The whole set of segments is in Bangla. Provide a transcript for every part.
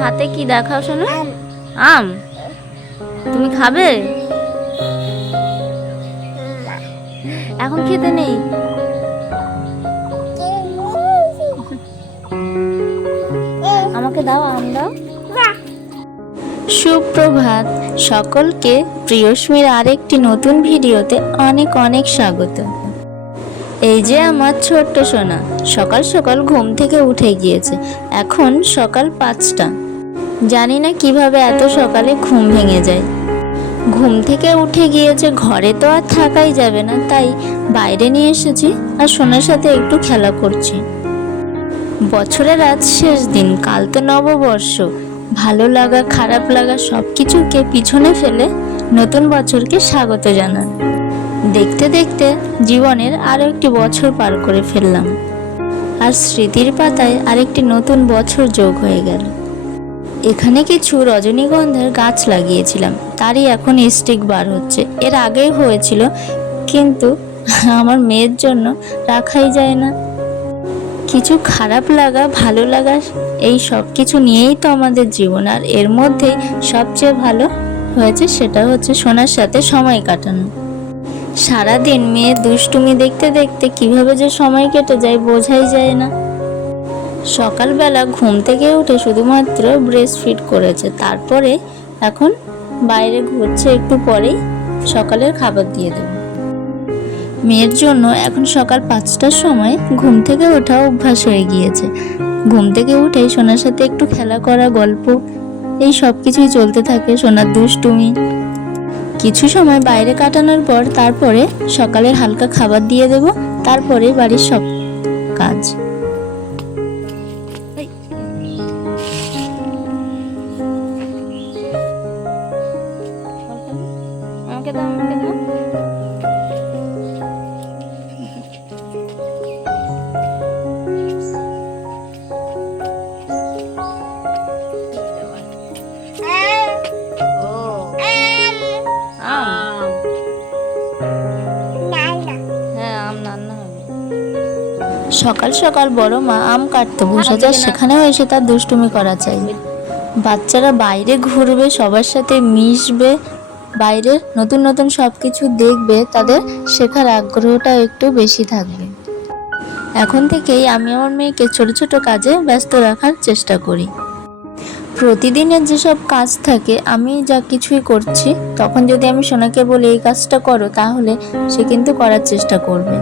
হাতে কি দেখাও শোনো আম? তুমি খাবে? এখন খেতে নেই? আমাকে দাও আম দাও। সুপ্রভাত সকলকে প্রিয়স্মির আরেকটি নতুন ভিডিওতে অনেক অনেক স্বাগত। এই যে আমার ছোট্ট সোনা সকাল সকাল ঘুম থেকে উঠে গিয়েছে এখন সকাল পাঁচটা। জানি না কীভাবে এত সকালে ঘুম ভেঙে যায়। ঘুম থেকে উঠে গিয়েছে, ঘরে তো আর থাকাই যাবে না, তাই বাইরে নিয়ে এসেছি আর সোনার সাথে একটু খেলা করছি। বছরের আজ শেষ দিন, কাল তো নববর্ষ। ভালো লাগা, খারাপ লাগা সব কিছুকে পিছনে ফেলে নতুন বছরকে স্বাগত জানান। দেখতে দেখতে জীবনের আরও একটি বছর পার করে ফেললাম। আর স্মৃতির পাতায় আরেকটি নতুন বছর যোগ হয়ে গেল। এখানে কিছু রজনীগন্ধার গাছ লাগিয়েছিলাম, তারই এখন স্টিক বার হচ্ছে। এর আগেই হয়েছিল, কিন্তু আমার মেয়ের জন্য রাখাই যায় না। কিছু খারাপ লাগা, ভালো লাগা, এই সব কিছু নিয়েই তো আমাদের জীবন, আর এর মধ্যে সবচেয়ে ভালো হয়েছে সেটা হচ্ছে সোনার সাথে সময় কাটানো। সারাদিন মেয়ে দুষ্টুমি দেখতে দেখতে কীভাবে যে সময় কেটে যায় বোঝাই যায় না। সকালবেলা ঘুম থেকে উঠে শুধুমাত্র ব্রেস্ট ফিট করেছে। তারপরে এখন বাইরে ঘুরছে একটু পরেই সকালের খাবার দিয়ে দেবে। মেয়ের জন্য এখন সকাল পাঁচটার সময় ঘুম থেকে ওঠা অভ্যাস হয়ে গিয়েছে। ঘুম থেকে উঠে সোনার সাথে একটু খেলা করা, গল্প, এই সব কিছুই চলতে থাকে সোনার দুষ্টুমি। কিছু সময় বাইরে কাটানোর পর তারপরে সকালের হালকা খাবার দিয়ে দেব, তারপরে বাড়ির সব কাজ। সকাল সকাল বড় মা আম কাটতে বসে যায়, সেখানেও এসে তার দুষ্টুমি করা চাই। বাচ্চারা বাইরে ঘুরবে, সবার সাথে মিশবে, বাইরে নতুন নতুন সব কিছু দেখবে, তাদের শেখার আগ্রহটা একটু বেশি থাকবে। এখন থেকেই আমি আমার মেয়েকে ছোট ছোট কাজে ব্যস্ত রাখার চেষ্টা করি। প্রতিদিনের যেসব কাজ থাকে, আমি যা কিছুই করছি, তখন যদি আমি সোনাকে বলি, এই কাজটা করো, তাহলে সে কিন্তু করার চেষ্টা করবে।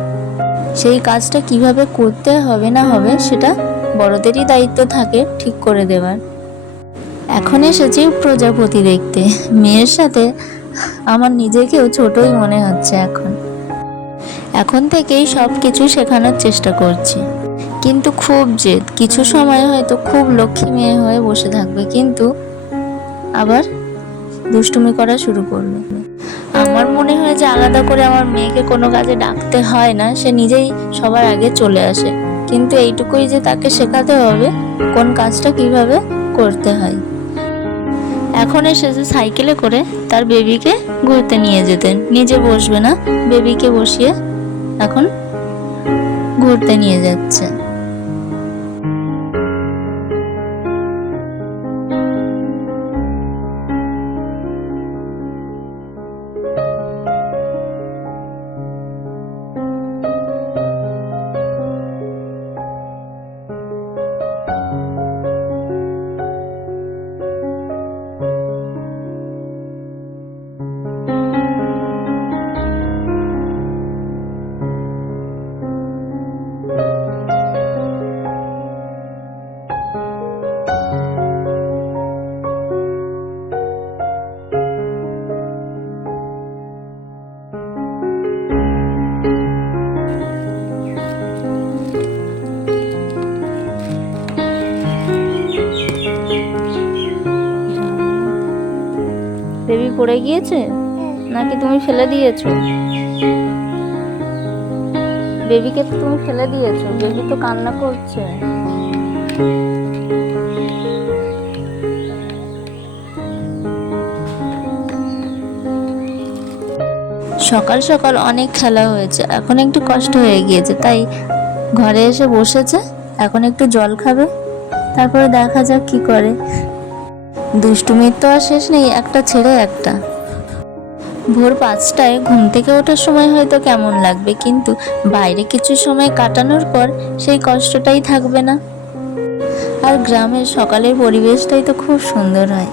সেই কাজটা কীভাবে করতে হবে না হবে সেটা বড়দেরই দায়িত্ব থাকে ঠিক করে দেওয়ার এখন এসেছি প্রজাপতি দেখতে। মেয়ের সাথে আমার নিজেকেও ছোটই মনে হচ্ছে এখন। এখন থেকেই সব কিছু শেখানোর চেষ্টা করছি। কিন্তু খুব জেদ, কিছু সময় হয়তো খুব লক্ষ্মী মেয়ে হয়ে বসে থাকবে, কিন্তু আবার দুষ্টুমি করা শুরু করবে আমার মনে হয় যে আলাদা করে আমার মেয়েকে কোনো কাজে ডাকতে হয় না, সে নিজেই সবার আগে চলে আসে। কিন্তু এইটুকুই যে তাকে শেখাতে হবে, কোন কাজটা কীভাবে করতে হয়। এখন এসে যে সাইকেলে করে তার বেবিকে ঘুরতে নিয়ে যেতেন। নিজে বসবে না, বেবিকে বসিয়ে এখন ঘুরতে নিয়ে যাচ্ছে। পড়ে গিয়েছে? নাকি তুমি ফেলে দিয়েছ? বেবিকে তো তুমি ফেলে দিয়েছ। বেবি তো কান্না করছে। সকাল সকাল অনেক খেলা হয়েছে। এখন একটু কষ্ট হয়ে গিয়েছে। তাই ঘরে এসে বসেছে। এখন একটু জল খাবে। তারপরে দেখা যাক কি করে। দুষ্টুমির তো আর শেষ নেই, একটা ছেড়ে একটা। ভোর পাঁচটায় ঘুম থেকে ওঠার সময় হয়তো কেমন লাগবে, কিন্তু বাইরে কিছু সময় কাটানোর পর সেই কষ্টটাই থাকবে না। আর গ্রামের সকালের পরিবেশটাই তো খুব সুন্দর হয়।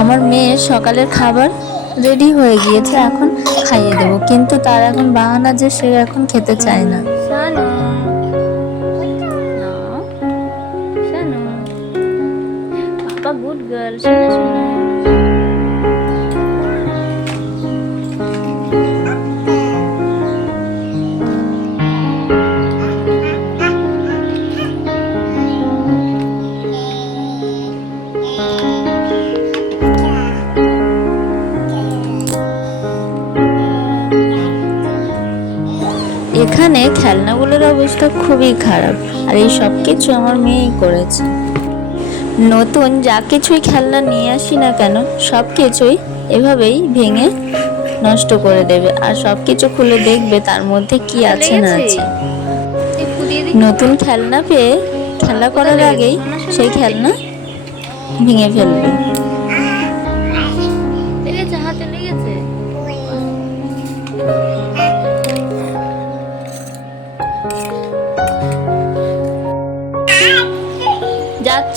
আমার মেয়ের সকালের খাবার রেডি হয়ে গিয়েছে এখন খাইয়ে দেবো। কিন্তু তার এখন বাহানা যে সে এখন খেতে চায় না। গুড গার্ল এখানে খেলনাগুলোর অবস্থা খুবই খারাপ আর এই সব কিছু আমার মেয়েই করেছে। নতুন যা কিছুই খেলনা নিয়ে আসি না কেন সব কিছুই এভাবেই ভেঙে নষ্ট করে দেবে আর সব কিছু খুলে দেখবে তার মধ্যে কি আছে না আছে। নতুন খেলনা পেয়ে খেলা করার আগেই সেই খেলনা ভেঙে ফেলবে।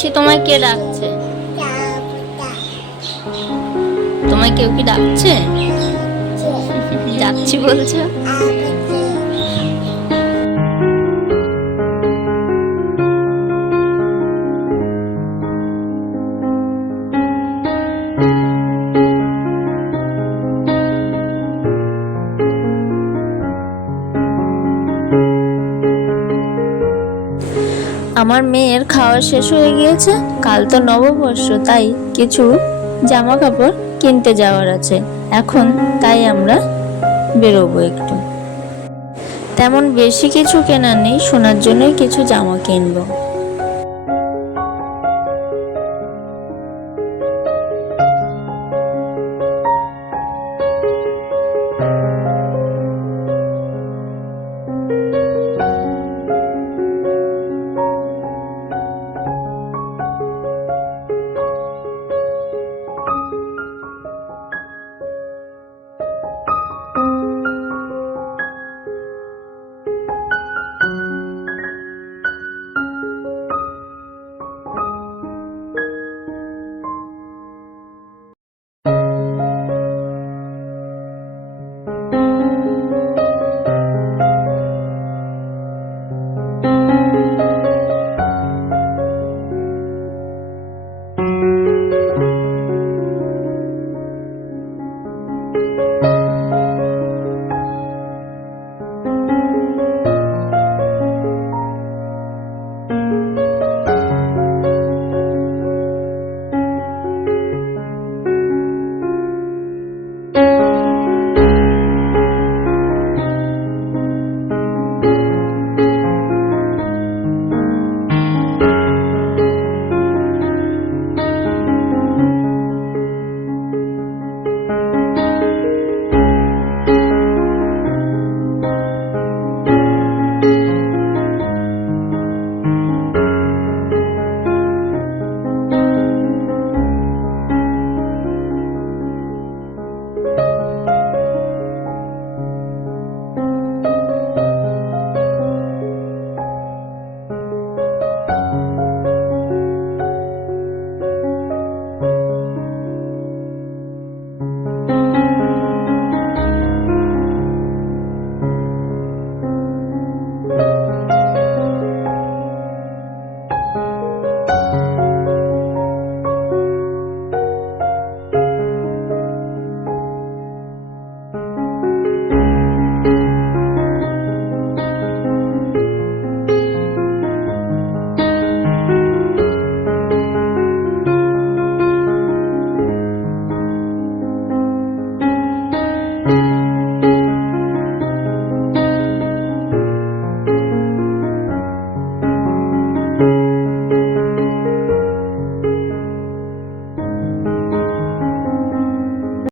যাচ্ছি তোমায় কে ডাকছে? তোমায় কেউ কি ডাকছে? যাচ্ছি বলছো? আমার মেয়ের খাওয়া শেষ হয়ে গিয়েছে, কাল তো নববর্ষ, তাই কিছু জামা কাপড় কিনতে যাওয়ার আছে। এখন তাই আমরা বেরোবো একটু। তেমন বেশি কিছু কেনা নেই শোনার জন্যই কিছু জামা কিনবো।